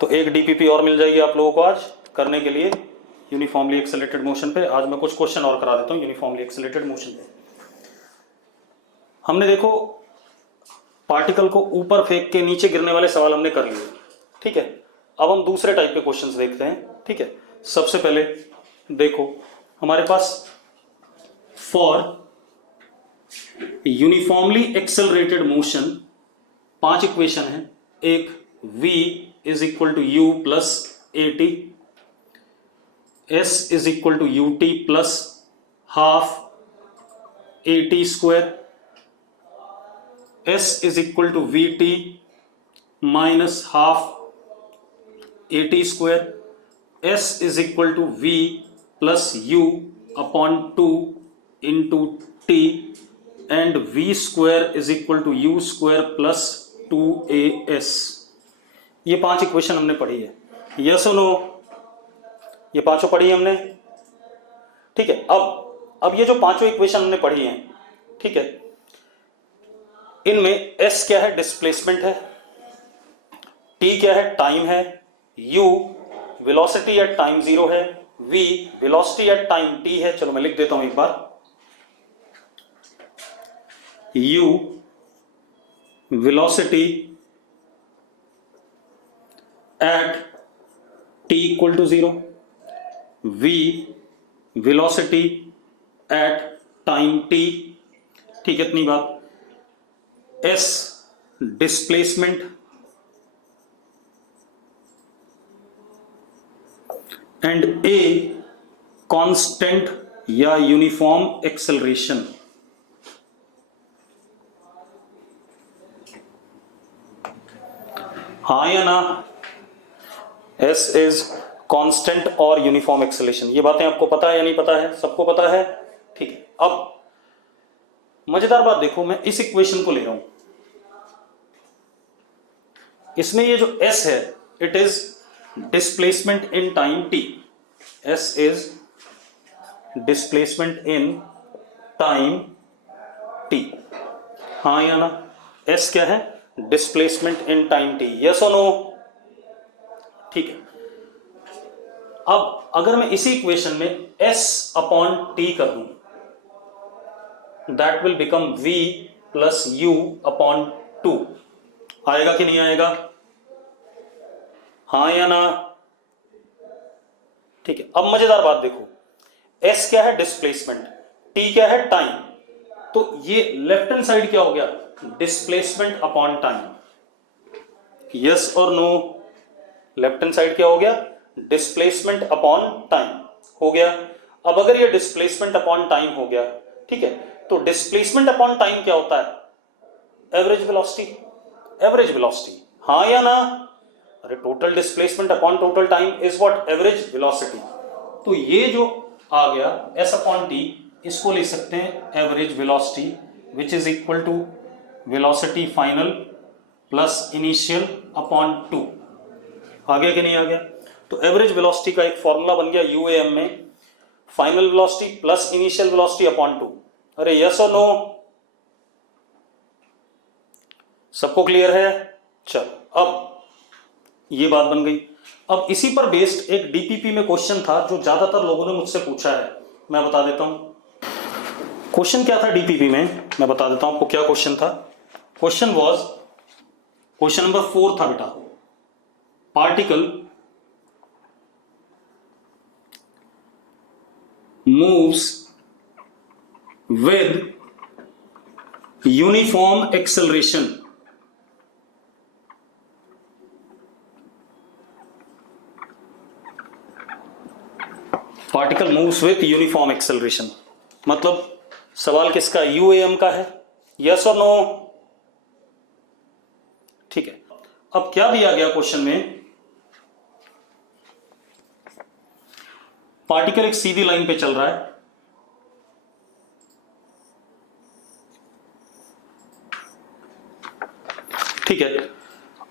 तो एक डीपीपी और मिल जाएगी आप लोगों को आज करने के लिए यूनिफॉर्मली एक्सेलरेटेड मोशन पे। आज मैं कुछ क्वेश्चन और करा देता हूँ यूनिफॉर्मली एक्सेलरेटेड मोशन पे। हमने देखो पार्टिकल को ऊपर फेंक के नीचे गिरने वाले सवाल हमने कर लिए, ठीक है। अब हम दूसरे टाइप के क्वेश्चंस देखते हैं, ठीक है। सबसे पहले देखो हमारे पास for uniformly accelerated motion 5 equation है। एक v is equal to u plus a t, s is equal to u t plus half A T square, s is equal to we T minus half A T square, s is equal to v plus u upon 2 into t and v square is equal to u square plus 2as। ये 5 equation हमने पढ़ी है, yes और no? ये पांचों पढ़ी है हमने, ठीक है। अब ये जो पांचों इक्वेशन हमने पढ़ी हैं, ठीक है, इनमें s क्या है? डिस्प्लेसमेंट है, t क्या है? टाइम है, u वेलोसिटी एट टाइम 0 है, v velocity at time t है। चलो मैं लिख देता हूं एक बार, u velocity at t equal to 0, v velocity at time t, ठीक है, इतनी बात। s displacement and a constant या यूनिफॉर्म एक्सेलरेशन। हाँ या ना? S इज कांस्टेंट और यूनिफॉर्म एक्सेलरेशन। ये बातें आपको पता है या नहीं पता है? सबको पता है, ठीक है। अब मजेदार बात देखो, मैं इस इक्वेशन को ले रहा हूं, इसमें ये जो S है it is displacement in time t। S is displacement in time t। हाँ या ना? S क्या है? Displacement in time t, yes और नो? ठीक है। अब अगर मैं इसी इक्वेशन में s अपॉन टी कर दूं, that will become v plus u upon 2। आएगा कि नहीं आएगा? हाँ या ना? ठीक है। अब मजेदार बात देखो, s क्या है? डिस्प्लेसमेंट, t क्या है? टाइम। तो ये लेफ्ट हैंड साइड क्या हो गया? डिस्प्लेसमेंट अपॉन टाइम, यस और नो? लेफ्ट हैंड साइड क्या हो गया? डिस्प्लेसमेंट अपॉन टाइम हो गया। अब अगर ये डिस्प्लेसमेंट अपॉन टाइम हो गया, ठीक है, तो डिस्प्लेसमेंट अपॉन टाइम क्या होता है? Average velocity. एवरेज वेलोसिटी, हाँ या ना? अरे total displacement upon total time is what? Average velocity. तो ये जो आ गया s अपॉन टी, इसको लिख सकते हैं average velocity which is equal to velocity final plus initial upon 2। आ गया कि नहीं आ गया? तो एवरेज वेलोसिटी का एक फॉर्मूला बन गया यूएएम में, final velocity plus initial velocity upon 2। अरे यस और नो? सबको क्लियर है? चलो अब ये बात बन गई। अब इसी पर बेस्ड एक डीपीपी में क्वेश्चन था जो ज्यादातर लोगों ने मुझसे पूछा है, मैं बता देता हूं क्वेश्चन क्या था डीपीपी में। मैं बता देता हूं आपको क्या क्वेश्चन था। क्वेश्चन वाज, क्वेश्चन नंबर 4 था बेटा, particle moves with uniform acceleration particle moves with uniform acceleration. मतलब सवाल किसका? यूएएम का है, यस और नो? ठीक है। अब क्या दिया गया क्वेश्चन में? पार्टिकल एक सीधी लाइन पे चल रहा है, ठीक है,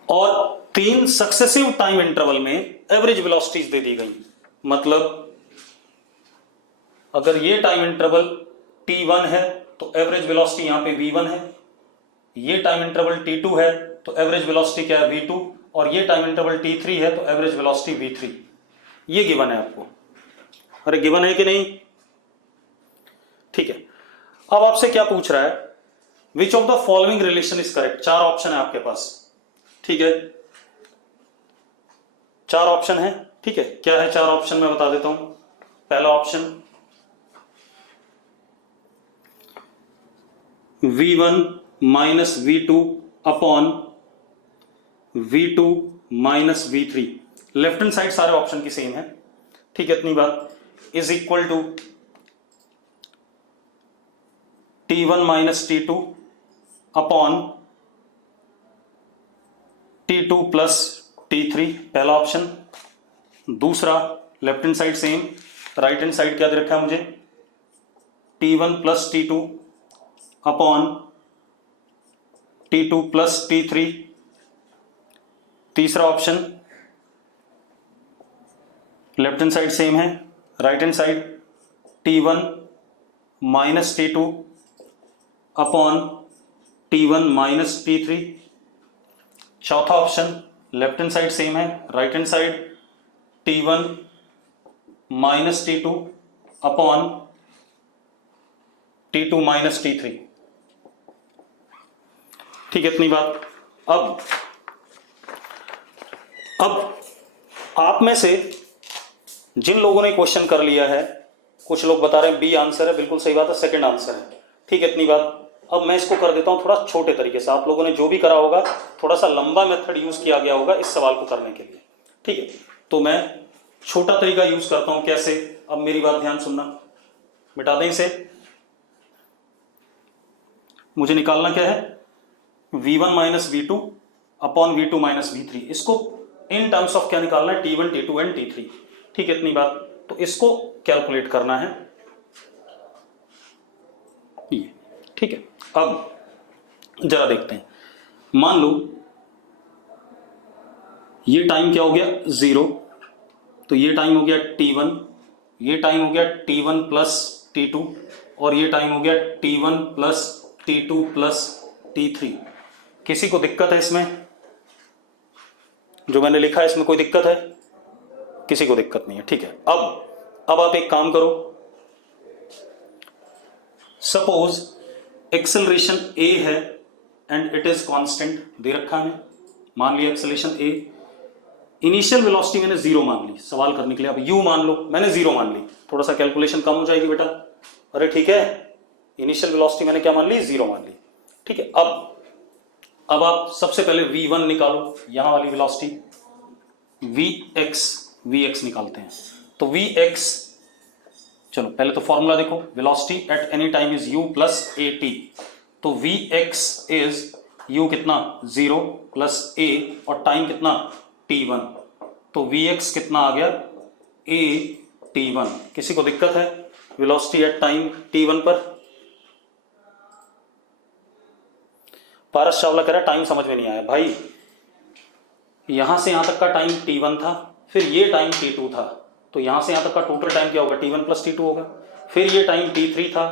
और 3 सक्सेसिव टाइम इंटरवल में एवरेज वेलोसिटीज दे दी गई। मतलब अगर ये टाइम इंटरवल t1 है तो एवरेज वेलोसिटी यहां पे v1 है, ये टाइम इंटरवल t2 है तो एवरेज वेलोसिटी क्या है? v2, और ये टाइम इंटरवल t3 है, तो एवरेज वेलोसिटी v3। ये गिवन है आपको। अरे गिवन है कि नहीं? ठीक है। अब आपसे क्या पूछ रहा है, which of the following relation is correct. 4 option है आपके पास, ठीक है, 4 ऑप्शन है, ठीक है। क्या है 4 ऑप्शन, मैं बता देता हूं। पहला option v1 minus v2 upon v2 minus v3। Left hand side सारे ऑप्शन की सेम है, ठीक है, इतनी बात। Is equal to t1 minus t2 upon t2 plus t3, पहला ऑप्शन। दूसरा left hand side same, right hand side क्या दे रखा है मुझे, t1 plus t2 upon t2 plus t3। तीसरा option left hand side same है, right hand side t1 minus t2 upon t1 minus t3। चौथा option left hand side same है, right hand side t1 minus t2 upon t2 minus t3, ठीक है, इतनी बात। अब आप में से जिन लोगों ने क्वेश्चन कर लिया है, कुछ लोग बता रहे हैं बी आंसर है, बिल्कुल सही बात है, सेकंड आंसर है, ठीक है, इतनी बात। अब मैं इसको कर देता हूं थोड़ा छोटे तरीके से। आप लोगों ने जो भी करा होगा थोड़ा सा लंबा मेथड यूज किया गया होगा इस सवाल को करने के लिए, ठीक है। तो मैं छोटा तरीका यूज करता हूं। कैसे? अब मेरी बात ध्यान सुनना, मिटा दें इसे। मुझे निकालना क्या है, v1 minus v2 upon v2 minus v3। इसको इन टर्म्स ऑफ क्या निकालना है, t1 t2 एंड t3, ठीक है, इतनी बात। तो इसको कैलकुलेट करना है ये, ठीक है। अब जरा देखते हैं, मान लो ये टाइम क्या हो गया 0, तो ये टाइम हो गया t1, ये टाइम हो गया t1 प्लस t2 और ये टाइम हो गया t1 plus t2 plus t3। किसी को दिक्कत है इसमें? जो मैंने लिखा है इसमें कोई दिक्कत है? किसी को दिक्कत नहीं है, ठीक है। अब आप एक काम करो, सपोज एक्सेलरेशन a है एंड इट इज कांस्टेंट दे रखा है, मान लिया एक्सेलरेशन a। इनिशियल वेलोसिटी मैंने 0 मान ली सवाल करने के लिए। अब u मान लो, मैंने 0 मान ली, थोड़ा सा कैलकुलेशन कम हो जाएगी बेटा। अरे ठीक है, इनिशियल वेलोसिटी मैंने क्या मान ली, 0 मान ली, ठीक है। अब आप सबसे पहले v1 निकालो, यहां वाली वेलोसिटी vx निकालते हैं। तो vx, चलो पहले तो फॉर्मूला देखो, velocity at any time is u plus at। तो vx इज u कितना 0 प्लस a और टाइम कितना t1। तो vx कितना आ गया, a t1। किसी को दिक्कत है वेलोसिटी एट टाइम t1 पर? पारस चावला कह रहा टाइम समझ में नहीं आया। भाई यहां से यहां तक का टाइम t1 था, फिर ये टाइम t2 था, तो यहां से यहां तक का टोटल टाइम क्या होगा, t1 प्लस t2 होगा। फिर ये टाइम t3 था,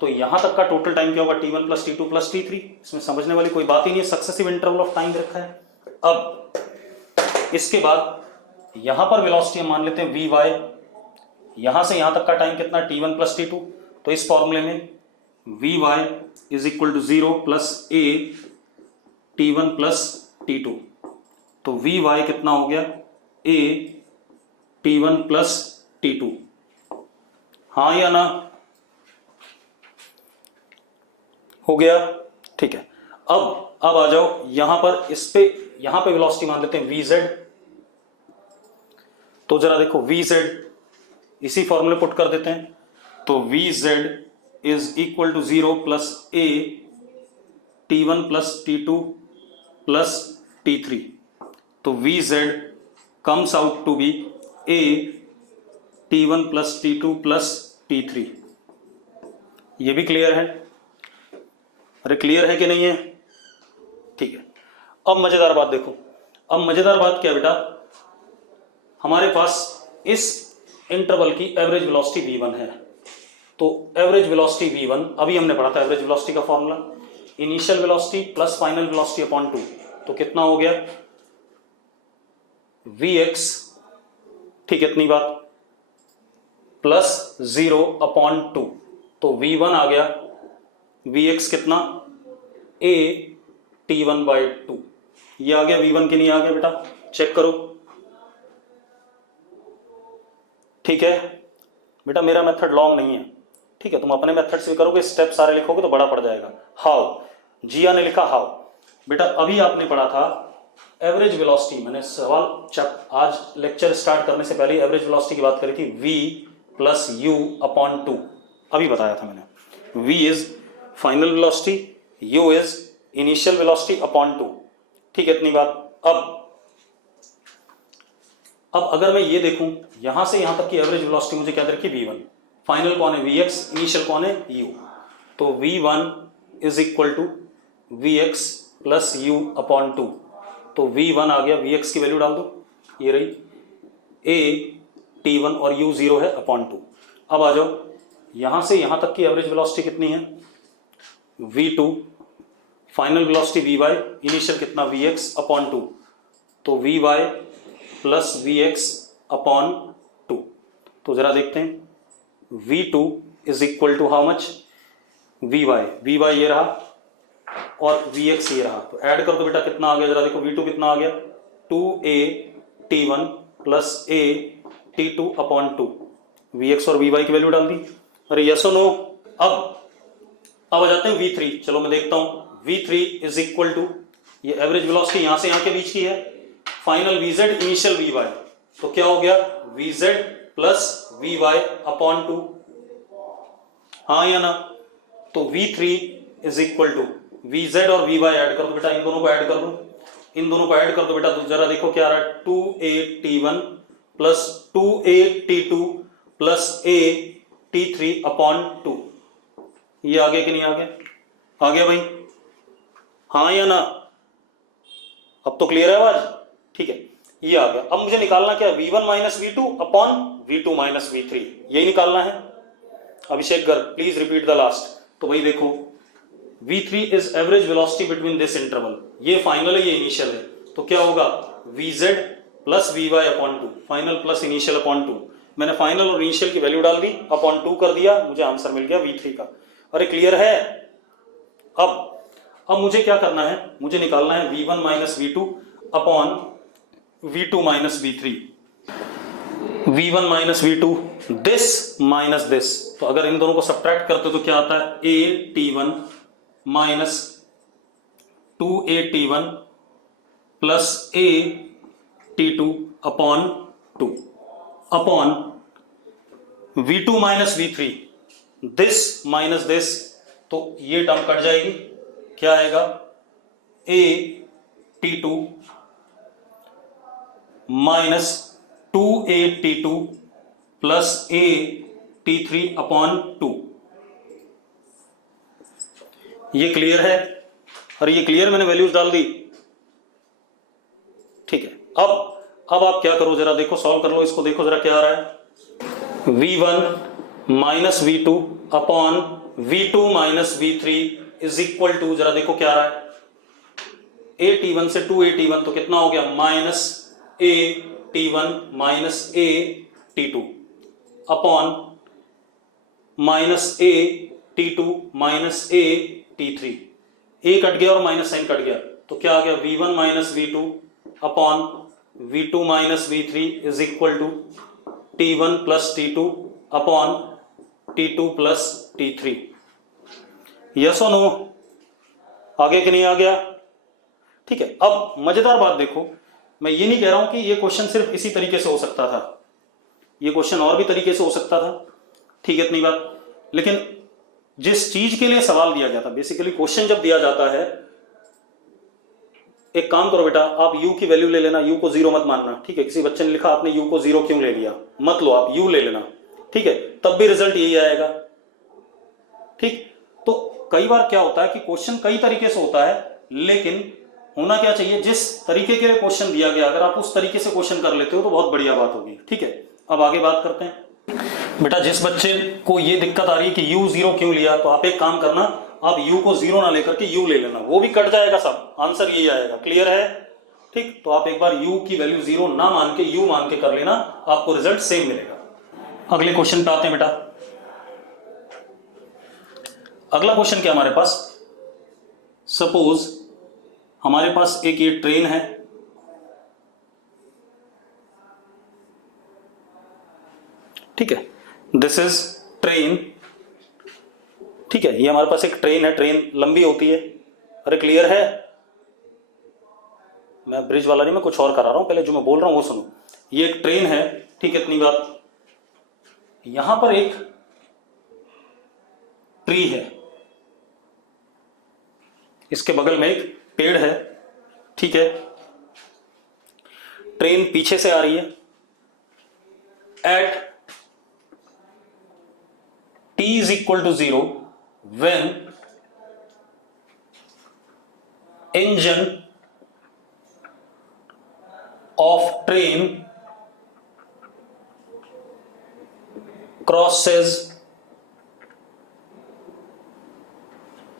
तो यहां तक का टोटल टाइम क्या होगा, t1 plus t2 plus t3। इसमें समझने वाली कोई बात ही नहीं है, सक्सेसिव इंटरवल ऑफ टाइम रखा है। अब इसके बाद यहां पर वेलोसिटी हम मान लेते हैं vy, यहां से यहां तक का टाइम कितना, t1 प्लस t2। तो इस फॉर्मूले में vy is equal to 0 plus a t1 plus t2। तो vy कितना हो गया, a t1 प्लस t2, हाँ या ना? हो गया, ठीक है। अब आ जाओ यहां पर, इस पे यहां पे वेलोसिटी मान लेते हैं vz। तो जरा देखो vz इसी फॉर्मूले पुट कर देते हैं। तो vz is equal to 0 plus a t1 plus t2 plus t3। तो vz comes out to be a t1 plus t2 plus t3। ये भी क्लियर है? अरे क्लियर है कि नहीं है? ठीक है। अब मजेदार बात देखो, अब मजेदार बात क्या बेटा, हमारे पास इस इंटरवल की एवरेज वेलोसिटी v1 है। तो एवरेज वेलोसिटी v1 अभी हमने पढ़ा था, एवरेज वेलोसिटी का formula initial velocity plus final velocity upon 2। तो कितना हो गया, Vx, ठीक है इतनी बात, प्लस 0/2, तो V1 आ गया, Vx कितना a T1/2, ये आ गया V1 के नहीं आ गया बेटा, चेक करो। ठीक है बेटा, मेरा मेथड लॉन्ग नहीं है, ठीक है, तुम अपने मेथड से भी करोगे, स्टेप सारे लिखोगे तो बड़ा पड़ जाएगा। हाउ, जिया ने लिखा हाउ। बेटा अभी आपने पढ़ा था एवरेज वेलोसिटी, मैंने सवाल आज लेक्चर स्टार्ट करने से पहले एवरेज वेलोसिटी की बात करी थी, v प्लस u/2, अभी बताया था मैंने। v is final velocity, u is initial velocity upon 2, ठीक है इतनी बात। अब अगर मैं ये देखूं यहां से यहां तक की एवरेज वेलोसिटी मुझे क्या दे रखी, v1, फाइनल कौन है vx, इनिशियल कौन है u, तो v1 is equal to vx plus u/2, तो v1 आ गया, vx की वैल्यू डाल दो, ये रही a t1 और u 0 है /2। अब आ जाओ यहां से यहां तक की एवरेज वेलोसिटी कितनी है, v2, final velocity vy, initial कितना vx/2, तो vy प्लस vx/2, तो जरा देखते हैं v2 is equal to how much, vy ये रहा और vx ये रहा, तो ऐड कर दो बेटा, कितना आ गया जरा देखो, v2 कितना आ गया, 2a t1 plus a t2/2, vx और vy की वैल्यू डाल दी। अरे यस और नो। अब आ जाते हैं v3, चलो मैं देखता हूं, v3 इज इक्वल टू, ये एवरेज वेलोसिटी यहां से यहां के बीच की है, फाइनल vz इनिशियल vy, तो क्या हो गया vz प्लस vy/2, हाँ या ना, तो v3 is equal to vz और vy ऐड कर दो बेटा, इन दोनों को ऐड कर दो, इन दोनों को ऐड कर दो बेटा, तो जरा देखो क्या आ रहा है, 2a t1 plus 2a t2 plus a t3/2, ये आ गया कि नहीं आ गया, आ गया भाई, हाँ या ना, अब तो क्लियर है आवाज, ठीक है, ये आ गया। अब मुझे निकालना क्या, v1 minus v2 upon v2 minus v3, यही निकालना है। Abhishek Garg please repeat the last. तो भाई देखो v3 is average velocity between this interval, ये फाइनल है ये इनिशियल है, तो क्या होगा vz plus vy/2, final plus इनिशियल/2, मैंने फाइनल और इनिशियल की वैल्यू डाल दी, /2 कर दिया, मुझे आंसर मिल गया v3 का। अरे क्लियर है। अब मुझे क्या करना है, मुझे निकालना है v1 minus v2 upon v2 minus v3, v1 minus v2, this minus this, तो अगर इन दोनों को सब्ट्रैक्ट करते तो क्या आता है, a t1 minus 2a t1 plus a t2/2 upon v2 minus v3, this minus this, तो ये टर्म कट जाएगी, क्या आएगा, a t2 minus 2a t2 plus a t3/2, ये क्लियर है, और ये क्लियर, मैंने वैल्यूज डाल दी, ठीक है। अब आप क्या करो, जरा देखो, सॉल्व कर लो इसको, देखो जरा क्या आ रहा है, v1 minus v2 upon v2 minus v3 is equal to, जरा देखो क्या आ रहा है, a t1 से 2a t1, तो कितना हो गया, minus a t1 minus a t2 upon minus a t2 minus a t3, a cut गया और माइनस साइन कट गया, तो क्या आ गया, v1 minus v2 upon v2 minus v3 is equal to t1 plus t2 upon t2 plus t3, yes और no, आ गया कि नहीं आ गया, ठीक है। अब मजेदार बात देखो, मैं ये नहीं कह रहा हूं कि ये क्वेश्चन सिर्फ इसी तरीके से हो सकता था, ये क्वेश्चन और भी तरीके से हो सकता था, ठीक है इतनी बात, लेकिन जिस चीज के लिए सवाल दिया गया था, बेसिकली क्वेश्चन जब दिया जाता है, एक काम करो बेटा, आप u की वैल्यू ले लेना, u को 0 मत मानना, ठीक है, किसी बच्चे ने लिखा आपने u को 0 क्यों ले लिया, मत लो, आप u ले लेना, ठीक है, तब भी रिजल्ट यही आएगा, ठीक। तो कई बार क्या होता है कि क्वेश्चन कई तरीके से होता है, लेकिन होना क्या चाहिए, जिस तरीके के लिए क्वेश्चन दिया गया, अगर आप उस तरीके से क्वेश्चन कर लेते हो तो बहुत बढ़िया बात होगी, ठीक है। अब आगे बात करते हैं बेटा, जिस बच्चे को ये दिक्कत आ रही है कि u 0 क्यों लिया, तो आप एक काम करना, आप u को 0 ना लेकर के u ले लेना, वो भी कट जाएगा सब, आंसर यही आएगा, क्लियर है, ठीक, तो आप एक बार u की वैल्यू 0 ना मान के u मान के कर लेना, आपको रिजल्ट सेम मिलेगा। अगले क्वेश्चन पे आते हैं बेटा। अगला क्वेश्चन क्या हमारे पास, सपोज हमारे पास एक ये ट्रेन है, ठीक है, दिस इज ट्रेन, ठीक है, ये हमारे पास एक ट्रेन है, ट्रेन लंबी होती है। अरे क्लियर है, मैं ब्रिज वाला नहीं, मैं कुछ और करा रहा हूं, पहले जो मैं बोल रहा हूं वो सुनो। ये एक ट्रेन है, ठीक है, इतनी बात। यहां पर एक ट्री है, इसके बगल में एक पेड़ है, ठीक है, ट्रेन पीछे से आ रही है। At t is equal to 0 when engine of train crosses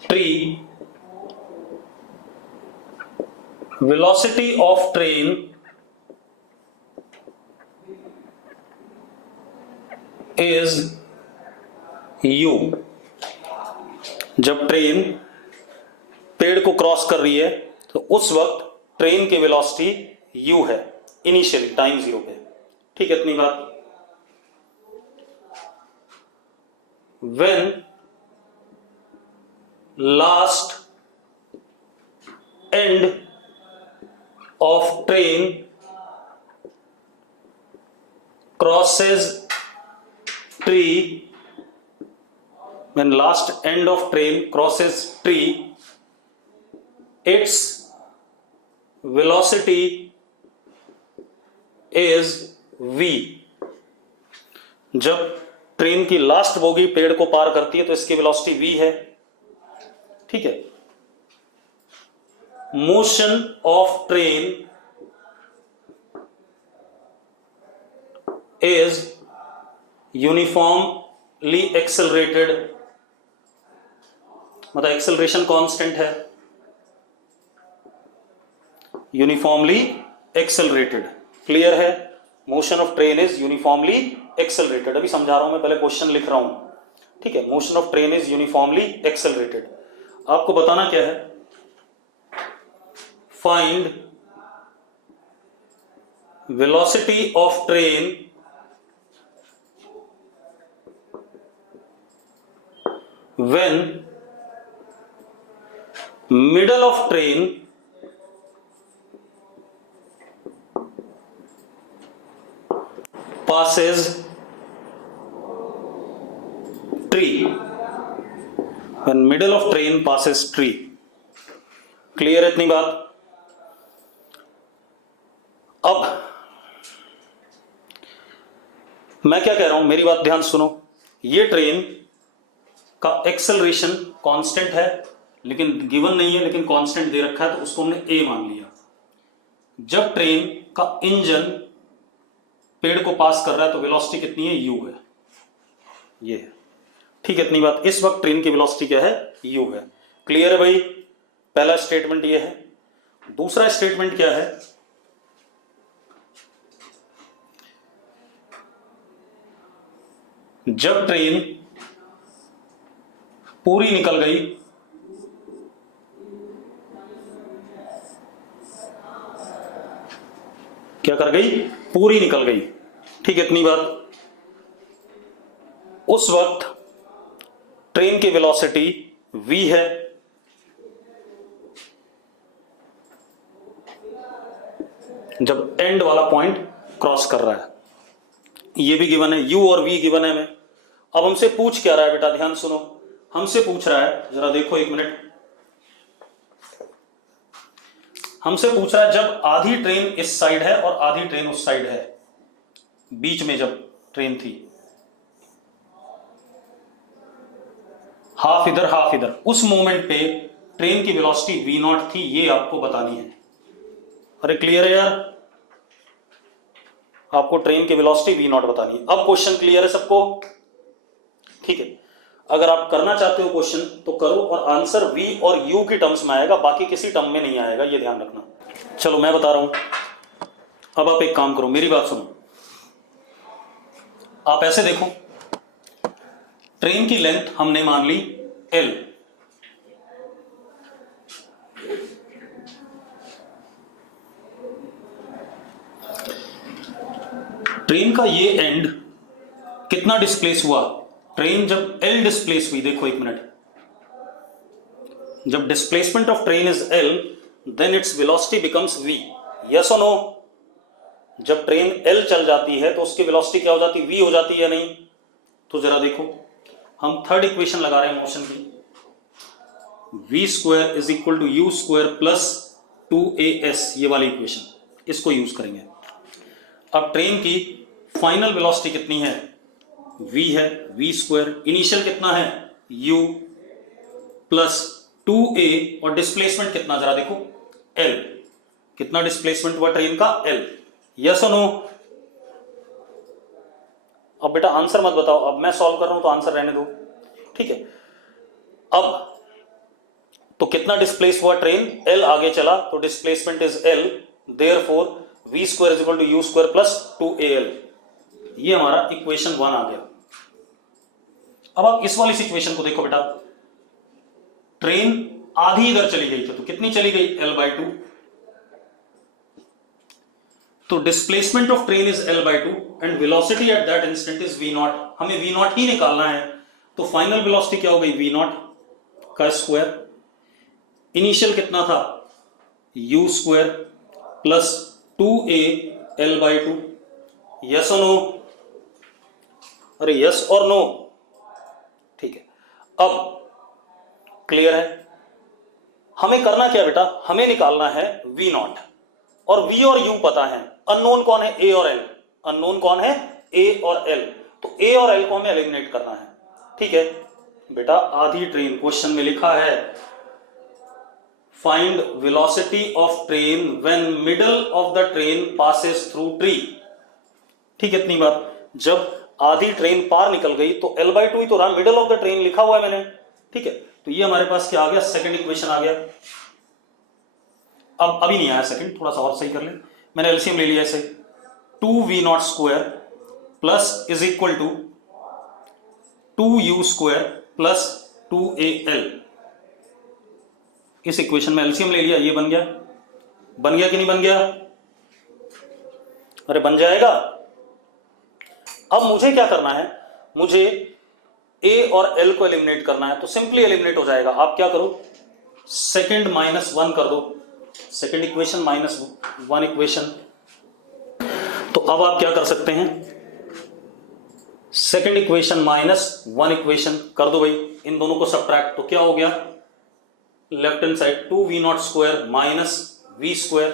tree, velocity of train is u। जब ट्रेन पेड़ को क्रॉस कर रही है तो उस वक्त ट्रेन की वेलोसिटी u है, इनिशियली टाइम 0 पे, ठीक है, इतनी बात। When last end of train crosses tree, when last end of train crosses tree, its velocity is v। जब ट्रेन की लास्ट बोगी पेड़ को पार करती है तो इसकी वेलोसिटी v है, ठीक है। Motion of train is uniformly accelerated, मतलब एक्सेलरेशन कांस्टेंट है, यूनिफॉर्मली एक्सेलरेटेड, क्लियर है। Motion of train is uniformly accelerated, अभी समझा रहा हूं मैं, पहले क्वेश्चन लिख रहा हूं, ठीक है। Motion of train is uniformly accelerated. आपको बताना क्या है, find velocity of train when middle of train passes tree, when middle of train passes tree, clear है इतनी बात। अब मैं क्या कह रहा हूं, मेरी बात ध्यान सुनो। ये ट्रेन का एक्सेलरेशन कांस्टेंट है, लेकिन गिवन नहीं है, लेकिन कांस्टेंट दे रखा है, तो उसको हमने ए मान लिया। जब ट्रेन का इंजन पेड़ को पास कर रहा है तो वेलोसिटी कितनी है, u है, ये है, ठीक है, इतनी बात। इस वक्त ट्रेन की वेलोसिटी क्या है, u है, क्लियर है भाई। पहला स्टेटमेंट ये है। दूसरा स्टेटमेंट क्या है, जब ट्रेन पूरी निकल गई, क्या कर गई, पूरी निकल गई, ठीक है, इतनी बात। उस वक्त ट्रेन की वेलोसिटी v है, जब एंड वाला पॉइंट क्रॉस कर रहा है। ये भी गिवन है, u और v गिवन है हमें। अब हमसे पूछ क्या रहा है बेटा, ध्यान सुनो। हमसे पूछ रहा है, जरा देखो एक मिनट, हमसे पूछ रहा है जब आधी ट्रेन इस साइड है और आधी ट्रेन उस साइड है, बीच में जब ट्रेन थी, हाफ इधर हाफ इधर, उस मोमेंट पे ट्रेन की वेलोसिटी v नॉट थी, ये आपको बतानी है। अरे क्लियर है यार, आपको ट्रेन की वेलोसिटी v नॉट बतानी है। अब क्वेश्चन क्लियर है सबको, ठीक है। अगर आप करना चाहते हो क्वेश्चन तो करो, और आंसर v और u की टर्म्स में आएगा, बाकी किसी टर्म में नहीं आएगा, ये ध्यान रखना। चलो मैं बता रहा हूं, अब आप एक काम करो, मेरी बात सुनो। आप ऐसे देखो, ट्रेन की लेंथ हमने मान ली L, ट्रेन का ये एंड कितना डिस्प्लेस हुआ? ट्रेन जब L डिस्प्लेस हुई, देखो एक मिनट, जब displacement of train is L then it's velocity becomes V, yes और नो? जब ट्रेन L चल जाती है तो उसकी वेलोसिटी क्या हो जाती है? V हो जाती है या नहीं? तो जरा देखो, हम थर्ड इक्वेशन लगा रहे हैं मोशन की, v square is equal to u square plus 2as, ये वाली इक्वेशन, इसको यूज करेंगे। अब ट्रेन की फाइनल वेलोसिटी कितनी है? v है, v स्क्वायर, इनिशियल कितना है? u प्लस 2a, और डिस्प्लेसमेंट कितना जरा देखो? l, कितना डिस्प्लेसमेंट हुआ ट्रेन का? l, यस और नो? अब बेटा आंसर मत बताओ, अब मैं सॉल्व कर रहा हूं तो आंसर रहने दो, ठीक है? अब तो कितना डिस्प्लेस हुआ ट्रेन? L आगे चला तो displacement is L, therefore v square is equal to u square plus 2al, ये हमारा इक्वेशन 1 आ गया। अब आप इस वाली सिचुएशन को देखो बेटा, ट्रेन आधी इधर चली गई थी, तो कितनी चली गई? L/2, तो displacement of train is L/2 and velocity at that instant is v0, हमें v0 ही निकालना है, तो फाइनल वेलोसिटी क्या हो गई? v0 का स्क्वायर, इनिशियल कितना था? u square plus 2a L/2, yes और नो? अरे यस और नो? ठीक है, अब क्लियर है? हमें करना क्या बेटा? हमें निकालना है v0, और v और u पता है, अननोन कौन है? a और l, अननोन कौन है? a और l, तो a और l को हमें एलिमिनेट करना है, ठीक है बेटा? आधी ट्रेन, क्वेश्चन में लिखा है find velocity of train when middle of the train passes through tree, ठीक है? इतनी बात, जब आधी ट्रेन पार निकल गई तो L/2 ही तो रहा, मिडल ऑफ द ट्रेन लिखा हुआ है मैंने, ठीक है? तो ये हमारे पास क्या आ गया? सेकंड इक्वेशन आ गया। अब अभी नहीं आया सेकंड, थोड़ा सा और सही कर ले, मैंने एलसीएम ले लिया ऐसे, 2v0 square plus is equal to 2u square plus 2al, इस इक्वेशन में एलसीएम ले लिया, ये बन गया। बन गया कि नहीं बन गया? अरे बन जाएगा। अब मुझे क्या करना है? मुझे a और l को एलिमिनेट करना है, तो सिंपली एलिमिनेट हो जाएगा। आप क्या करो? सेकंड -1 कर दो, सेकंड इक्वेशन -1 इक्वेशन, तो अब आप क्या कर सकते हैं? सेकंड इक्वेशन -1 इक्वेशन कर दो भाई, इन दोनों को सब्ट्रैक्ट, तो क्या हो गया? Left hand side 2v0 square minus v square,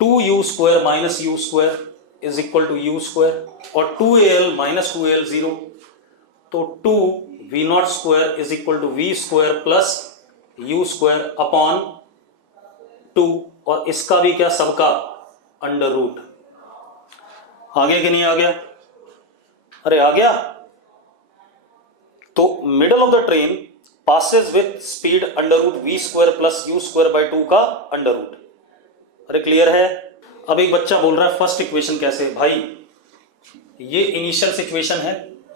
2u square minus u square is equal to u square, और 2al माइनस 2al 0, तो 2v0 square is equal to v square plus u square upon 2, और इसका भी क्या? सबका under root. आ गया कि नहीं आ गया? अरे आ गया। तो middle of the train passes with speed under root v square plus u square by 2 का अंडर रूट। अरे क्लियर है? अब एक बच्चा बोल रहा है फर्स्ट इक्वेशन कैसे? भाई ये इनिशियल सिचुएशन है,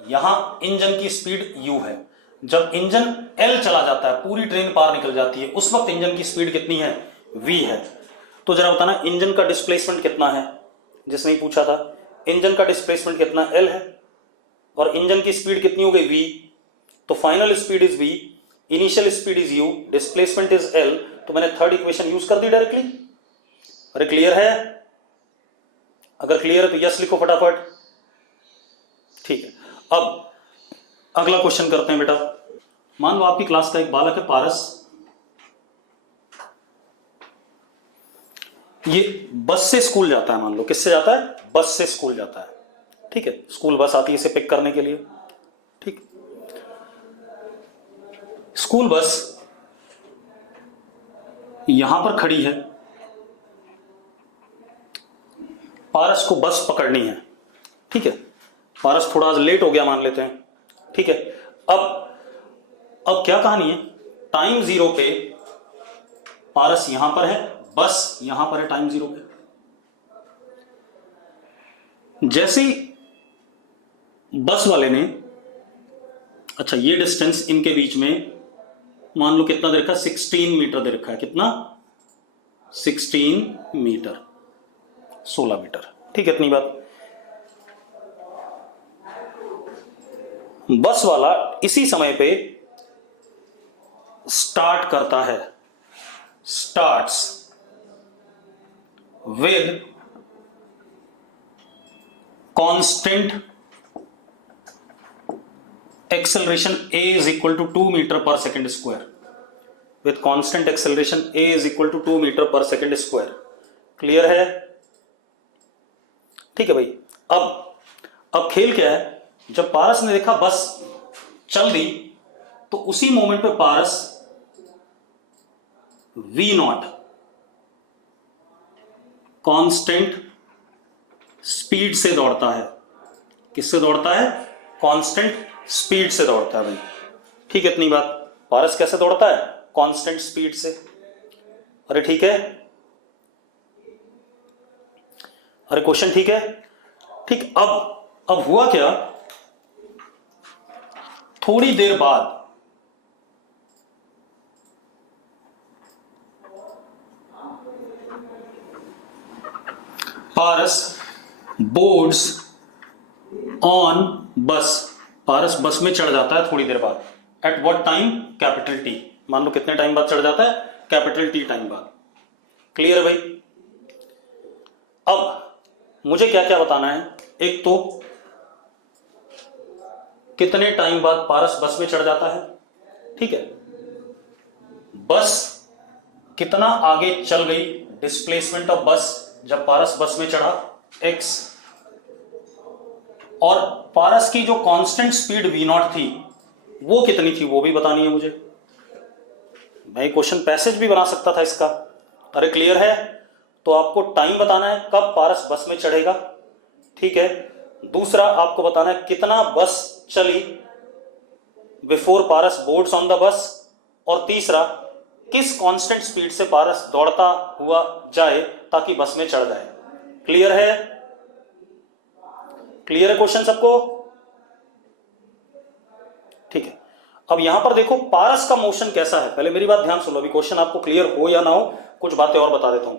यहां इंजन की स्पीड u है, जब इंजन L चला जाता है, पूरी ट्रेन पार निकल जाती है, उस वक्त इंजन की स्पीड कितनी है? v है। तो जरा बताना इंजन का डिस्प्लेसमेंट कितना है? जिसने ही पूछा था, इंजन का डिस्प्लेसमेंट कितना? L है, और इंजन की स्पीड कितनी हो गई? v, तो final speed is v, initial speed is u, displacement is L, तो मैंने थर्ड इक्वेशन यूज कर दी डायरेक्टली। अरे क्लियर है? अगर क्लियर है तो यस लिखो फटाफट, ठीक है। अब अगला क्वेश्चन करते हैं बेटा। मान लो आपकी क्लास का एक बालक है पारस, ये बस से स्कूल जाता है, मान लो किससे जाता है? बस से स्कूल जाता है, ठीक है? स्कूल बस आती है इसे पिक करने के लिए, ठीक। स्कूल बस यहां पर खड़ी है, पारस को बस पकड़नी है, ठीक है? पारस थोड़ा लेट हो गया मान लेते हैं, ठीक है? अब क्या कहानी है? टाइम 0 पे पारस यहां पर है, बस यहां पर है टाइम 0 पे। जैसे ही बस वाले ने, अच्छा ये डिस्टेंस इनके बीच में मान लो कितना दे रखा है, 16 मीटर दे रखा है, कितना 16 मीटर, 16 मीटर, ठीक है, इतनी बात। बस वाला इसी समय पे स्टार्ट करता है, starts with constant acceleration a is equal to 2 metre per second square, with constant acceleration a is equal to 2 metre per second square. Clear है? ठीक है भाई। अब खेल क्या है, जब पारस ने देखा बस चल दी तो उसी मोमेंट पे पारस v0 कांस्टेंट स्पीड से दौड़ता है। किससे दौड़ता है? कांस्टेंट स्पीड से दौड़ता है भाई, ठीक है, इतनी बात। पारस कैसे दौड़ता है? कांस्टेंट स्पीड से। अरे ठीक है, अरे क्वेश्चन ठीक है, ठीक। अब हुआ क्या, थोड़ी देर बाद पारस बोर्ड्स ऑन बस, पारस बस में चढ़ जाता है थोड़ी देर बाद। At what time? Capital T. मान लो कितने टाइम बाद चढ़ जाता है? कैपिटल टी टाइम बाद। क्लियर है भाई? अब मुझे क्या क्या बताना है, एक तो कितने टाइम बाद पारस बस में चढ़ जाता है, ठीक है, बस कितना आगे चल गई, डिस्प्लेसमेंट ऑफ बस जब पारस बस में चढ़ा x, और पारस की जो कांस्टेंट स्पीड v0 थी वो कितनी थी वो भी बतानी है मुझे। मैं क्वेश्चन पैसेज भी बना सकता था इसका। अरे क्लियर है? तो आपको टाइम बताना है कब पारस बस में चढ़ेगा, ठीक है। दूसरा आपको बताना है कितना बस चली before Paras boards on the bus, और तीसरा किस कांस्टेंट स्पीड से पारस दौड़ता हुआ जाए ताकि बस में चढ़ जाए। क्लियर है? क्लियर है क्वेश्चन सबको? ठीक है। अब यहां पर देखो पारस का मोशन कैसा है, पहले मेरी बात ध्यान सुनो, अभी क्वेश्चन आपको क्लियर हो या ना हो कुछ बातें और बता देता हूं।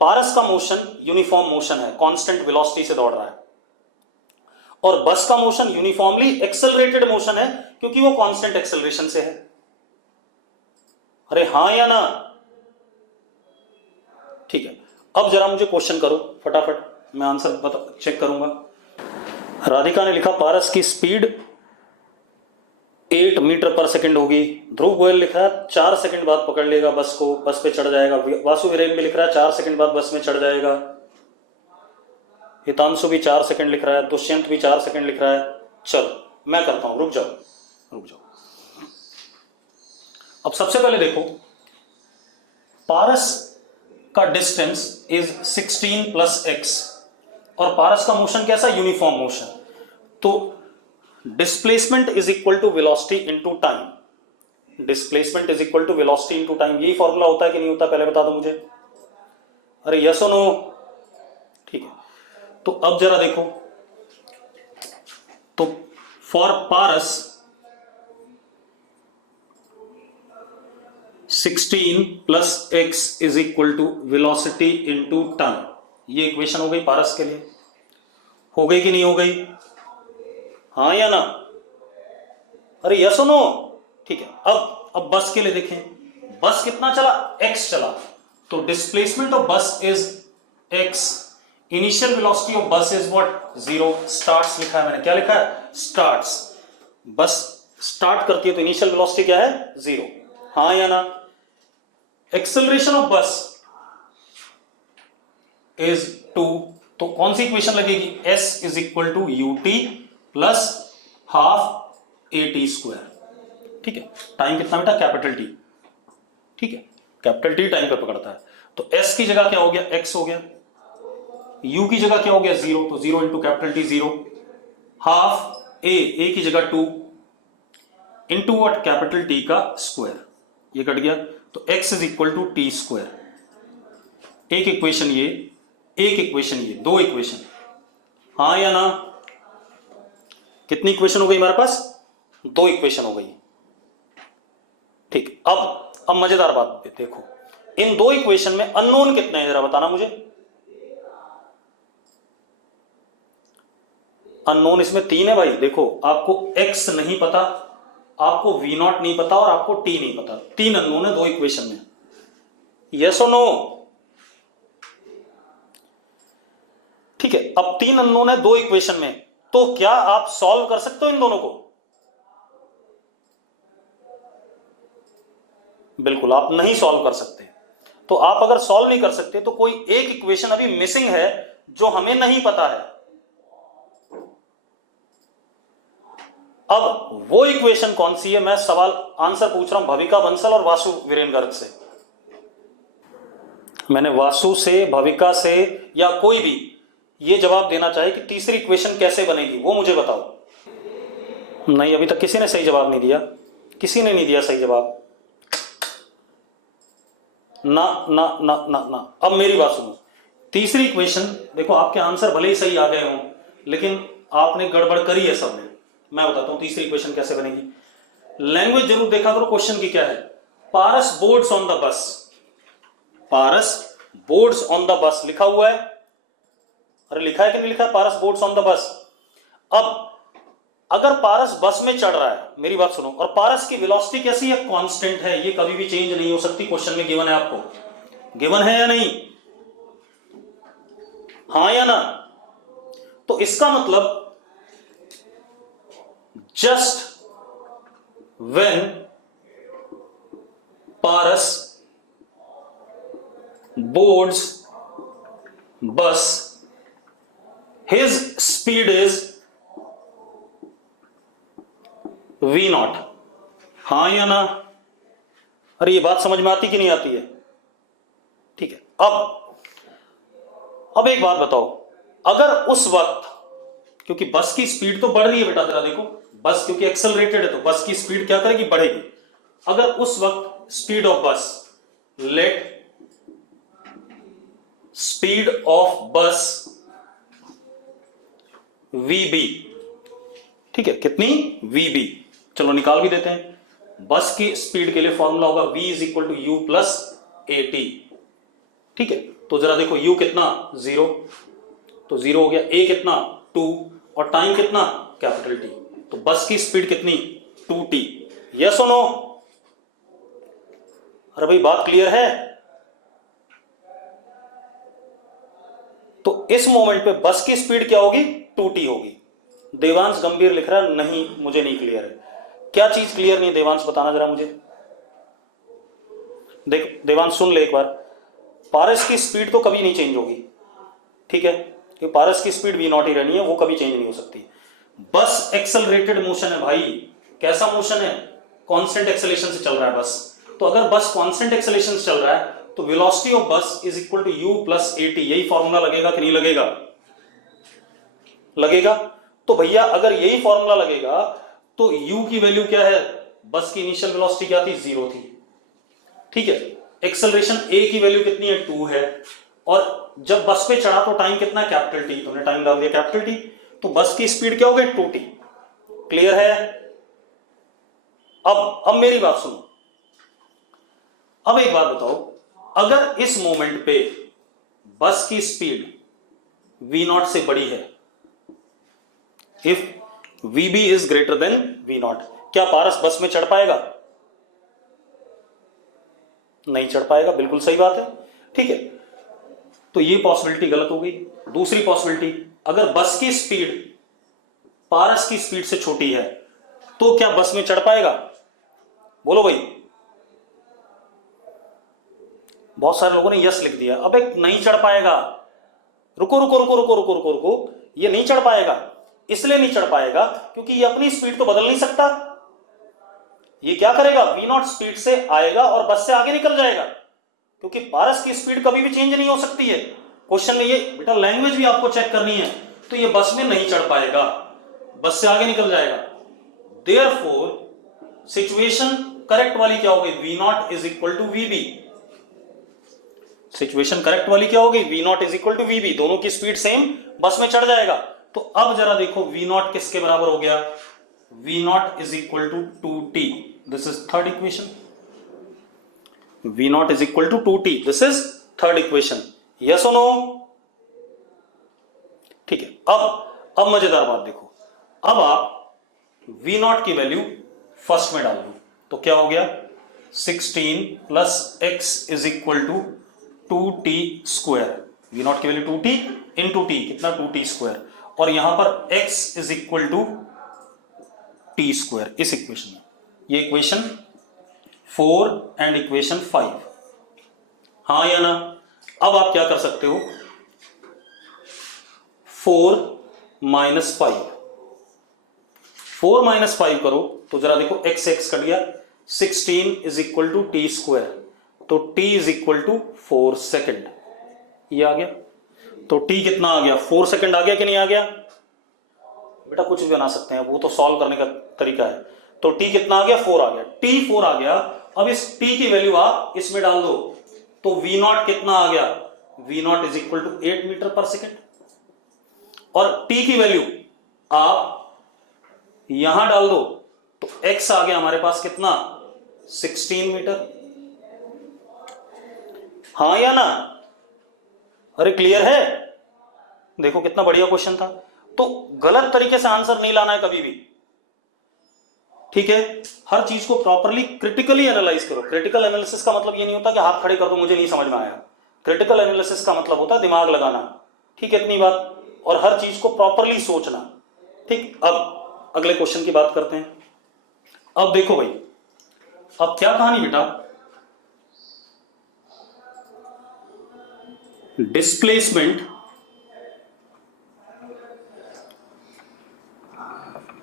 पारस का मोशन यूनिफॉर्म मोशन है, कांस्टेंट वेलोसिटी से दौड़ रहा है, और बस का मोशन यूनिफॉर्मली एक्सेलरेटेड मोशन है क्योंकि वो कांस्टेंट एक्सेलरेशन से है। अरे हां या ना? ठीक है। अब जरा मुझे क्वेश्चन करो फटाफट, मैं आंसर चेक करूंगा। राधिका ने लिखा पारस की स्पीड 8 मीटर पर सेकंड होगी। ध्रुव गोयल लिख रहा है 4 सेकंड बाद पकड़ लेगा बस को, बस पे चढ़ जाएगा। वासु वीरेन भी लिख रहा है 4 सेकंड बाद बस में चढ़ जाएगा। हितांशु भी 4 सेकंड लिख रहा है, दुष्यंत भी 4 सेकंड लिख रहा है। चलो मैं करता हूं, रुक जाओ। अब सबसे पहले देखो पारस का डिस्टेंस इज 16 प्लस x, और पारस का मोशन कैसा? Uniform motion. तो displacement is equal to velocity into time. Displacement is equal to velocity into time, यही फॉर्मूला होता है कि नहीं होता, पहले बता दो मुझे। अरे यस और नो? ठीक है। तो अब जरा देखो, तो फॉर पारस 16 plus x is equal to velocity into time, ये इक्वेशन हो गई पारस के लिए। हो गई कि नहीं हो गई? हाँ या ना? अरे यस और नो? ठीक है। अब बस के लिए देखें, बस कितना चला? x चला, तो displacement of bus is x, initial velocity of bus is what? 0। Starts लिखा है मैंने, क्या लिखा है? स्टार्ट्स। बस स्टार्ट करती है तो इनिशियल वेलोसिटी क्या है? 0। हाँ या ना? एक्सेलरेशन ऑफ बस इज 2, तो कौन सी इक्वेशन लगेगी? s is equal to ut plus half at square. ठीक है। टाइम कितना बेटा? Capital T. ठीक है, कैपिटल टी टाइम पे पकड़ता है, तो s की जगह क्या हो गया? x हो गया। u की जगह क्या हो गया? 0, तो 0 into capital T 0, half a की जगह 2 इंटू व्हाट? कैपिटल टी का स्क्वायर। ये कट गया, तो x is equal to T square. एक इक्वेशन ये, एक इक्वेशन ये, दो इक्वेशन, हाँ या ना? कितनी इक्वेशन हो गई हमारे पास? दो इक्वेशन हो गई। ठीक, अब मजेदार बात देखो, इन दो इक्वेशन में अननोन कितने हैं जरा बताना मुझे। अननोन इसमें 3 है भाई। देखो, आपको x नहीं पता, आपको v0 नहीं पता और आपको t नहीं पता। 3 अननोन है दो इक्वेशन में। यस और नो? ठीक है, अब 3 अननोन है दो इक्वेशन में, तो क्या आप सॉल्व कर सकते हो इन दोनों को? बिल्कुल आप नहीं सॉल्व कर सकते। तो आप अगर सॉल्व नहीं कर सकते तो कोई एक इक्वेशन अभी मिसिंग है जो हमें नहीं पता है। अब वो इक्वेशन कौन सी है, मैं सवाल आंसर पूछ रहा हूं भविका बंसल और वासु वीरेन गर्ग से। मैंने वासु से, भविका से या कोई भी ये जवाब देना चाहे कि तीसरी इक्वेशन कैसे बनेगी, वो मुझे बताओ। नहीं, अभी तक किसी ने सही जवाब नहीं दिया, किसी ने नहीं दिया सही जवाब। ना ना ना ना ना। अब मेरी बात सुनो, तीसरी इक्वेशन देखो, आपके आंसर भले ही सही आ गए हों लेकिन आपने गड़बड़ करी है सबने। मैं बताता हूं तीसरी इक्वेशन कैसे बनेगी। लैंग्वेज जरूर देखा करो क्वेश्चन की क्या है। पारस boards on the bus, Paras boards on the bus लिखा हुआ है। अरे लिखा है कि नहीं लिखा है? पारस बोर्ड्स ऑन द बस। अब अगर पारस बस में चढ़ रहा है, मेरी बात सुनो, और पारस की वेलोसिटी कैसी है? कांस्टेंट है, ये कभी भी चेंज नहीं हो सकती। क्वेश्चन में गिवन है, आपको गिवन है या नहीं? हाँ या ना? तो इसका मतलब जस्ट व्हेन पारस बोर्ड्स बस हिज स्पीड इज v0। हाँ या ना? अरे ये बात समझ में आती कि नहीं आती है? ठीक है, अब एक बात बताओ, अगर उस वक्त, क्योंकि बस की स्पीड तो बढ़ रही है बेटा, जरा देखो, बस क्योंकि एक्सेलरेटेड है तो बस की स्पीड क्या करेगी? बढ़ेगी। अगर उस वक्त स्पीड ऑफ बस, लेट स्पीड ऑफ बस vb, ठीक है, कितनी? vb। चलो निकाल भी देते हैं। बस की स्पीड के लिए फॉर्मूला होगा v is equal to u plus a t. ठीक है, तो जरा देखो u कितना? 0, तो 0 हो गया। a कितना? 2, और टाइम कितना? Capital T. तो बस की स्पीड कितनी? 2t। यस और नो? अरे भाई बात क्लियर है? तो इस मोमेंट पे बस की स्पीड क्या होगी? 2t होगी। देवांश गंभीर लिख रहा है नहीं, मुझे नहीं क्लियर है। क्या चीज क्लियर नहीं है देवांश, बताना जरा मुझे। देख देवांश सुन ले एक बार, पारस की स्पीड तो कभी नहीं चेंज होगी, ठीक है, कि पारस की स्पीड v0 ही रहनी है, वो कभी चेंज नहीं हो सकती। बस एक्सेलरेटेड मोशन है भाई। कैसा मोशन है? कांस्टेंट एक्सेलेरेशन से चल रहा है बस। तो अगर बस कांस्टेंट एक्सेलेरेशन से चल रहा है तो velocity of bus is equal to u plus a t. यही फॉर्मूला लगेगा कि नहीं लगेगा? लगेगा। तो भैया अगर यही फॉर्मूला लगेगा तो u की वैल्यू क्या है? बस की इनिशियल वेलोसिटी क्या थी? 0 थी। ठीक है, एक्सेलरेशन a की वैल्यू कितनी है? 2 है। और जब बस पे चढ़ा तो टाइम कितना? Capital T. तुमने टाइम डाल दिया कैपिटल टी, तो बस की स्पीड क्या हो गई? 2t। क्लियर है? अब मेरी बात सुनो, अब एक बात बताओ, अगर इस मोमेंट पे बस की स्पीड v0 से बड़ी है, if vb is greater than v0, क्या पारस बस में चढ़ पाएगा? नहीं चढ़ पाएगा। बिल्कुल सही बात है। ठीक है, तो ये पॉसिबिलिटी गलत हो गई। दूसरी पॉसिबिलिटी, अगर बस की स्पीड पारस की स्पीड से छोटी है तो क्या बस में चढ़ पाएगा? बोलो भाई। बहुत सारे लोगों ने यस लिख दिया। अब एक नहीं चढ़ पाएगा। रुको रुको रुको रुको रुको रुको रुको, ये नहीं चढ़ पाएगा। इसलिए नहीं चढ़ पाएगा क्योंकि ये अपनी स्पीड तो बदल नहीं सकता। ये क्या करेगा? v0 स्पीड से आएगा और बस से आगे निकल जाएगा, क्योंकि पारस की स्पीड कभी भी चेंज नहीं हो सकती है। क्वेश्चन में ये बेटा लैंग्वेज भी आपको चेक करनी है। तो ये बस में नहीं चढ़ पाएगा, बस से आगे निकल जाएगा। देयरफॉर सिचुएशन करेक्ट वाली क्या हो गई, v not is equal to v b. Situation correct वाली क्या होगी, v not is equal to v b, दोनों की स्पीड सेम, बस में चढ़ जाएगा। तो अब जरा देखो वी नॉट किसके बराबर हो गया, v not is equal to 2t, this is third equation. V not is equal to 2t, this is third equation, yes और नो। ठीक है, अब मजेदार बात देखो, अब आप वी नॉट की वैल्यू फर्स्ट में डाल दो, तो क्या हो गया 16 plus x is equal to 2t square. V naught की वैल्यू 2t इंटू टी, कितना 2t स्क्वायर, और यहां पर x is equal to T square इस इक्वेशन में। ये इक्वेशन 4 एंड इक्वेशन 5, हाँ या ना। अब आप क्या कर सकते हो, 4 माइनस 5, 4 माइनस 5 करो तो जरा देखो x x कट गया, 16 is equal to T square, तो t is equal to 4 second, ये आ गया। तो t कितना आ गया, 4 सेकेंड आ गया कि नहीं आ गया, बेटा कुछ भी बना सकते हैं, वो तो सॉल्व करने का तरीका है। तो t कितना आ गया, 4 आ गया, t 4 आ गया। अब इस t की वैल्यू आप इसमें डाल दो, तो v नॉट कितना आ गया, v naught is equal to 8 metre per second, और t की वैल्यू आप यहां डाल दो, तो x आ गया हमारे पास कितना, 16 मीटर, हाँ या ना। अरे क्लियर है, देखो कितना बढ़िया क्वेश्चन था। तो गलत तरीके से आंसर नहीं लाना है कभी भी, ठीक है। हर चीज को प्रॉपरली क्रिटिकली एनालाइज करो। क्रिटिकल एनालिसिस का मतलब ये नहीं होता कि हाथ खड़े कर दो मुझे नहीं समझ में आया। क्रिटिकल एनालिसिस का मतलब होता है दिमाग लगाना, ठीक है, इतनी बात, और हर चीज को प्रॉपरली सोचना, ठीक। अब अगले क्वेश्चन की बात करते हैं। अब देखो भाई, अब क्या कहानी बेटा, डिस्प्लेसमेंट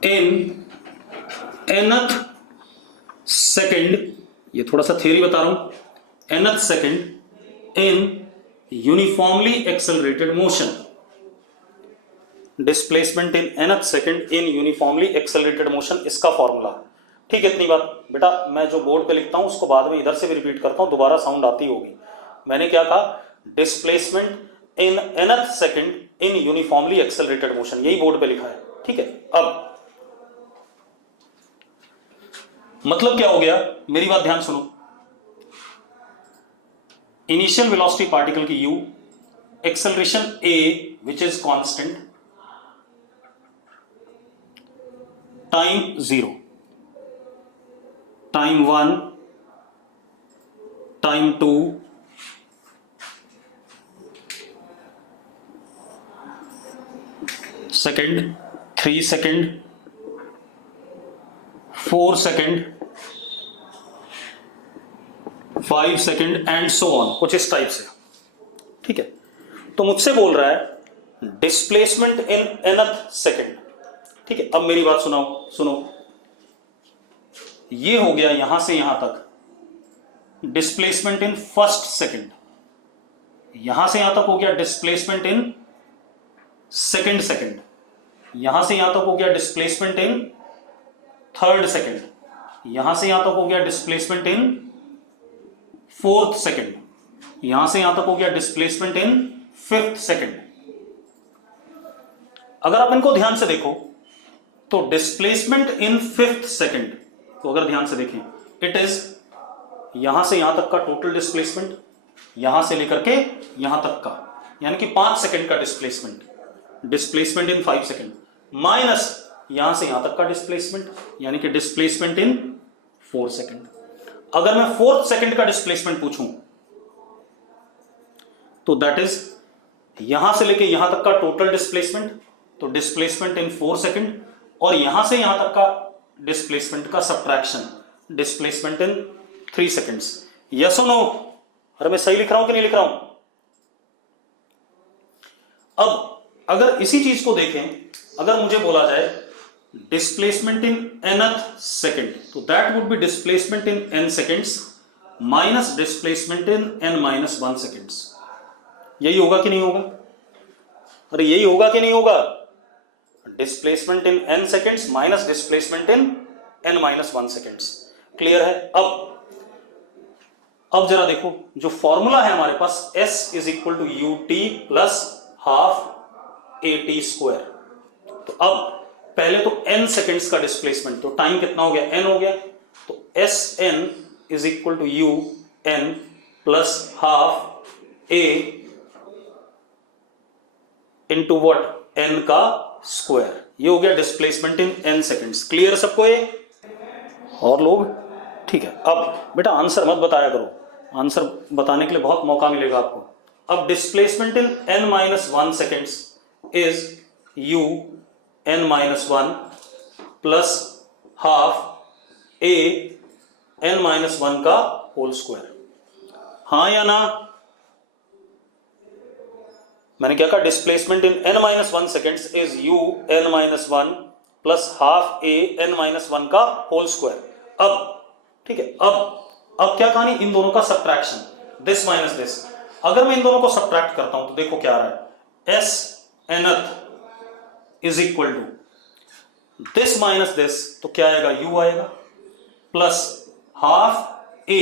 इन nth सेकेंड, ये थोड़ा सा थियरी बता रहा हूं, nth second in uniformly accelerated motion. Displacement in nth second in uniformly accelerated motion, इसका फॉर्मूला, ठीक है। इतनी बात बेटा, मैं जो बोर्ड पे लिखता हूं उसको बाद में इधर से भी रिपीट करता हूं, दोबारा साउंड आती होगी। मैंने क्या कहा, displacement in nth second in uniformly accelerated motion, यही बोर्ड पे लिखा है, ठीक है। अब मतलब क्या हो गया, मेरी बात ध्यान सुनो। इनिशियल वेलोसिटी पार्टिकल की u, acceleration a which is constant, time 0, time 1, time 2, second, 3 second, 4 second, 5 second and so on, कुछ इस टाइप से, ठीक है। तो मुझसे बोल रहा है डिस्प्लेसमेंट इन nth सेकेंड, ठीक है। अब मेरी बात सुनो, ये हो गया यहां से यहां तक डिस्प्लेसमेंट इन फर्स्ट सेकेंड, यहां से यहां तक हो गया डिस्प्लेसमेंट इन सेकेंड सेकेंड, यहां से यहां तक हो गया डिस्प्लेसमेंट इन थर्ड सेकेंड, यहां से यहां तक हो गया डिस्प्लेसमेंट इन फोर्थ सेकेंड, यहां से यहां तक हो गया डिस्प्लेसमेंट इन फिफ्थ सेकेंड। अगर आप इनको ध्यान से देखो तो डिस्प्लेसमेंट इन फिफ्थ सेकेंड को अगर ध्यान से देखें, इट इज यहां से यहां तक का टोटल डिस्प्लेसमेंट, यहां से लेकर के यहां तक का, यानी कि 5 सेकेंड का डिस्प्लेसमेंट इन 5 सेकेंड, माइनस यहां से यहां तक का डिस्प्लेसमेंट, यानी कि डिस्प्लेसमेंट इन 4 सेकेंड। अगर मैं फोर्थ सेकेंड का डिस्प्लेसमेंट पूछूं तो दैट इज यहां से लेके यहां तक का टोटल डिस्प्लेसमेंट, तो डिस्प्लेसमेंट इन 4 सेकेंड, और यहां से यहां तक का डिस्प्लेसमेंट का subtraction, displacement in 3 seconds. Yes और नो? अरे मैं सही लिख रहा हूं कि नहीं लिख रहा हूं? अब अगर इसी चीज को देखें, अगर मुझे बोला जाए डिस्प्लेसमेंट इन nth सेकेंड, तो that would be displacement in n seconds minus displacement in n-1 seconds. यही होगा कि नहीं होगा? अरे यही होगा कि नहीं होगा? Displacement in n seconds minus displacement in n-1 seconds. Clear है? अब जरा देखो, जो फॉर्मूला है हमारे पास s is equal to u t plus half A T square. तो अब पहले तो n सेकेंड्स का डिस्प्लेसमेंट, तो टाइम कितना हो गया, n हो गया, तो S n is equal to u n plus half a into what, n का स्क्वायर। ये हो गया displacement in n seconds. Clear सबको ये? और लोग? ठीक है। अब बेटा आंसर मत बताया करो, आंसर बताने के लिए बहुत मौका मिलेगा आपको। अब displacement in n minus 1 seconds is u n minus 1 plus half a n minus 1 का होल स्क्वायर। हाँ या ना? मैंने क्या कहा, displacement in n minus 1 seconds is u n minus 1 plus half a n minus 1 का होल स्क्वायर। अब ठीक है, अब क्या कहानी, इन दोनों का सब्ट्रैक्शन, दिस माइनस दिस। अगर मैं इन दोनों को सब्ट्रैक्ट करता हूं तो देखो क्या आ रहा है, s nth is equal to this minus this, तो क्या आएगा, u आएगा, plus half a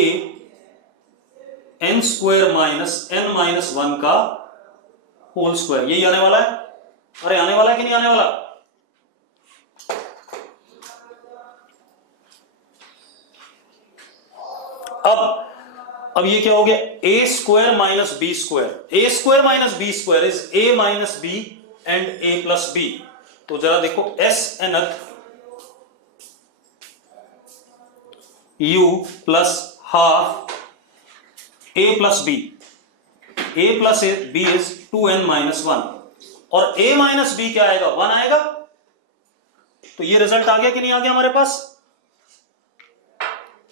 n square minus n minus 1 का होल स्क्वायर। यही आने वाला है। अरे आने वाला है कि नहीं आने वाला? अब ये क्या हो गया, a square minus B square. a square minus B square is a minus B and a plus B. तो जरा देखो, s nth u plus half a प्लस b, a प्लस b इज 2n माइनस 1, और a माइनस b क्या आएगा, 1 आएगा। तो ये रिजल्ट आ गया कि नहीं आ गया हमारे पास?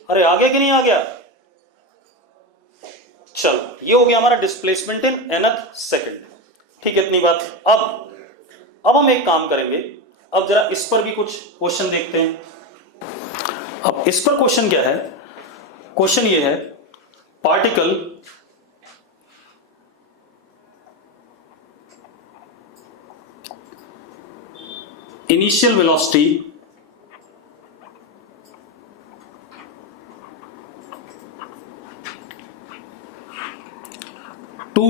अरे आ गया कि नहीं आ गया? चलो, ये हो गया हमारा डिस्प्लेसमेंट इन nth सेकेंड। ठीक है, इतनी बात। अब हम एक काम करेंगे, अब जरा इस पर भी कुछ क्वेश्चन देखते हैं। अब इस पर क्वेश्चन क्या है, क्वेश्चन ये है, particle initial velocity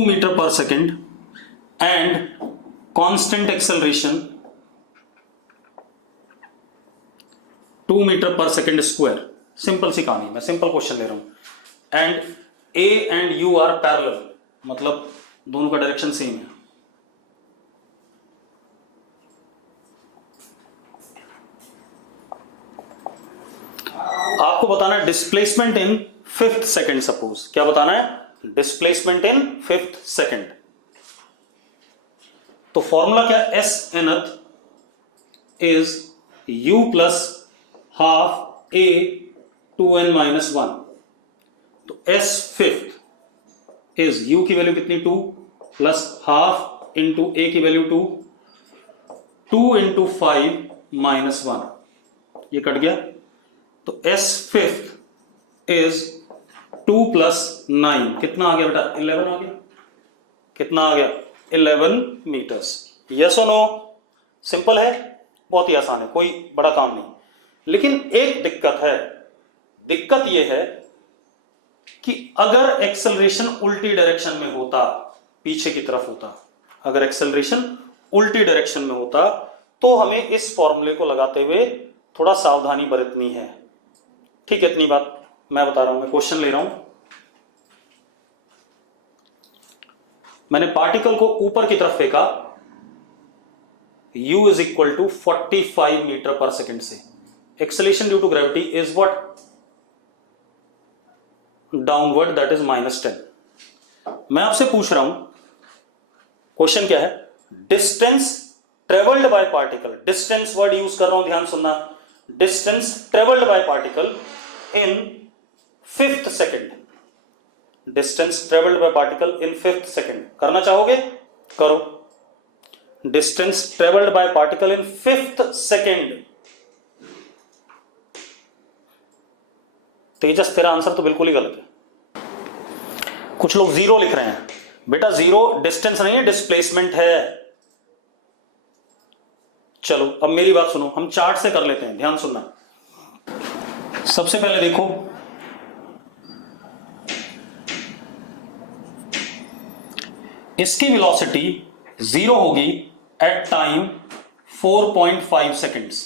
metre per second and constant acceleration 2 metre per second square. Simple सी कहानी, मैं सिंपल क्वेश्चन ले रहा हूं। And a and u are parallel, मतलब दोनों का डायरेक्शन सेम है। आपको बताना है displacement in 5th second. Suppose क्या बताना है, डिस्प्लेसमेंट इन 5th सेकेंड। तो फॉर्मूला क्या, s nth is u plus half a 2n minus 1। तो s फिफ्थ इज u की वैल्यू कितनी, 2 प्लस हाफ इंटू a की वैल्यू 2 इंटू 5 माइनस 1, ये कट गया। तो s फिफ्थ इज 2 प्लस 9, कितना आ गया बेटा, 11 आ गया। कितना आ गया, 11 मीटर्स। यस और नो? सिंपल है, बहुत ही आसान है, कोई बड़ा काम नहीं। लेकिन एक दिक्कत है, दिक्कत यह है कि अगर एक्सेलरेशन उल्टी डायरेक्शन में होता, पीछे की तरफ होता, अगर एक्सेलरेशन उल्टी डायरेक्शन में होता तो हमें इस फॉर्मूले को लगाते हुए थोड़ा सावधानी बरतनी है। ठीक है, इतनी बात मैं बता रहा हूं, मैं क्वेश्चन ले रहा हूं। मैंने पार्टिकल को ऊपर की तरफ फेंका, u is equal to 45 metre per second से। Acceleration due to gravity is what, downward, that is -10। मैं आपसे पूछ रहा हूं, क्वेश्चन क्या है, distance travelled by particle, distance word use कर रहा हूं, ध्यान सुनना, distance travelled by particle in 5th second. Distance travelled by particle in 5th second करना चाहोगे, करो। Distance travelled by particle in 5th second. Tejas, तेरा आंसर तो बिल्कुल ही गलत है। कुछ लोग 0 लिख रहे हैं। बेटा 0 डिस्टेंस नहीं है, डिस्प्लेसमेंट है। चलो अब मेरी बात सुनो, हम चार्ट से कर लेते हैं, ध्यान सुनना। सबसे पहले देखो, इसकी वेलोसिटी 0 होगी एट टाइम 4.5 सेकेंड्स,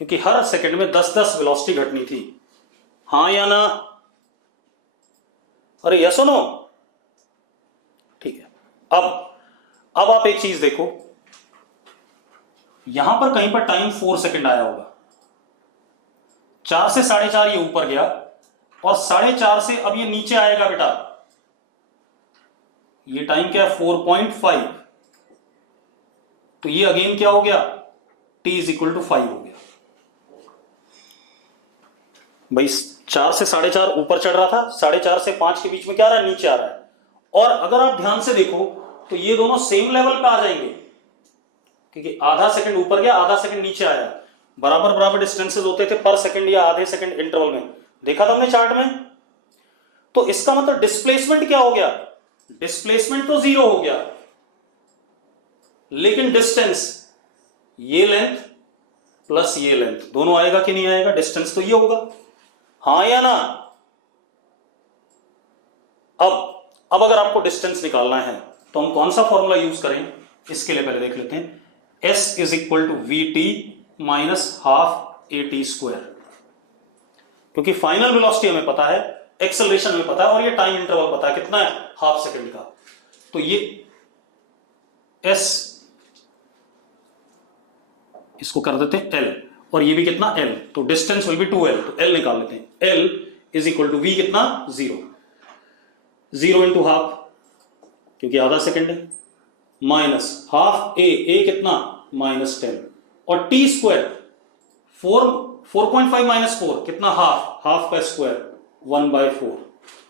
क्योंकि हर सेकंड में 10-10 वेलोसिटी घटनी थी। हाँ या ना? अरे यस और नो? ठीक है। अब आप एक चीज देखो, यहां पर कहीं पर टाइम 4 सेकंड आया होगा, 4 से 4.5 ये ऊपर गया, और 4.5 से अब ये नीचे आएगा बेटा, ये टाइम क्या है 4.5, तो ये अगेन क्या हो गया, t इज इक्वल टू 5 हो गया। भाई 4 से 4.5 ऊपर चढ़ रहा था, 4.5 से 5 के बीच में क्या आ रहा है, नीचे आ रहा है। और अगर आप ध्यान से देखो तो ये दोनों सेम लेवल पे आ जाएंगे, क्योंकि आधा सेकंड ऊपर गया, आधा सेकंड नीचे आया, बराबर बराबर डिस्टेंसेस होते थे पर सेकंड या आधे सेकंड इंटरवल में, देखा था हमने चार्ट में। तो इसका मतलब डिस्प्लेसमेंट क्या हो गया, डिस्प्लेसमेंट तो 0 हो गया, लेकिन डिस्टेंस ये लेंथ प्लस ये लेंथ दोनों आएगा कि नहीं आएगा, डिस्टेंस तो ये होगा। हाँ या ना? अब अगर आपको डिस्टेंस निकालना है तो हम कौन सा फॉर्मूला यूज करें, इसके लिए पहले देख लेते हैं। S is equal to we T minus half A T square, क्योंकि फाइनल वेलोसिटी हमें पता है, एक्सेलरेशन हमें पता है, और ये टाइम इंटरवल पता है कितना है, हाफ सेकंड का। तो ये S इसको कर देते हैं L, और ये भी कितना L, तो डिस्टेंस विल बी 2L, तो L निकाल लेते हैं। L is equal to V कितना 0 इंटू हाफ, क्योंकि आधा सेकंड है, माइनस हाफ ए कितना -10, और टी स्क्वायर 4.5 माइनस 4 कितना, हाफ का स्क्वायर 1/4।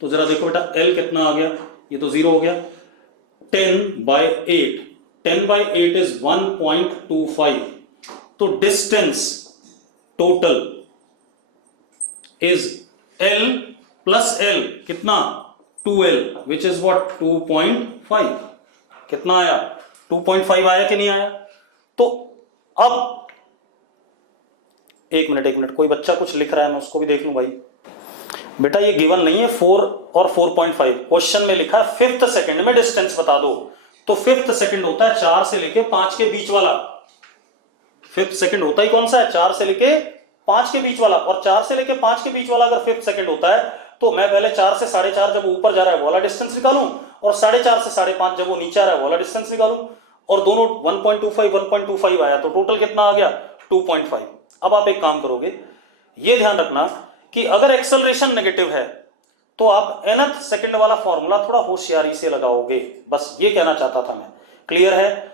तो जरा देखो बेटा L कितना आ गया, ये तो 0 हो गया, 10/8, 10/8 इज 1.25, तो distance total is L plus L कितना 2L, विच इज व्हाट 2.5। कितना आया, 2.5 आया कि नहीं आया। तो अब एक मिनट, कोई बच्चा कुछ लिख रहा है, मैं उसको भी देख लूं भाई। बेटा ये गिवन नहीं है 4 और 4.5, क्वेश्चन में लिखा है 5th सेकंड में डिस्टेंस बता दो, तो 5th सेकंड होता है 4 से लेके 5 के बीच वाला। 5th सेकंड होता ही कौन सा है, 4 से लेके 5 के बीच वाला, और 4 से लेके 5 के बीच वाला अगर 5th सेकंड होता है, तो मैं पहले 4 से 4.5 जब ऊपर जा रहा है वो वाला डिस्टेंस निकालूं, और 4.5 से 5.5 जब वो नीचे आ रहा है वो वाला डिस्टेंस निकालूं, और दोनों 1.25 आया, तो टोटल कितना आ गया 2.5। अब आप एक काम करोगे, ये ध्यान रखना कि अगर एक्सेलरेशन नेगेटिव है तो आप nth सेकंड वाला फॉर्मूला थोड़ा होशियारी से लगाओगे, बस ये कहना चाहता था मैं। क्लियर है?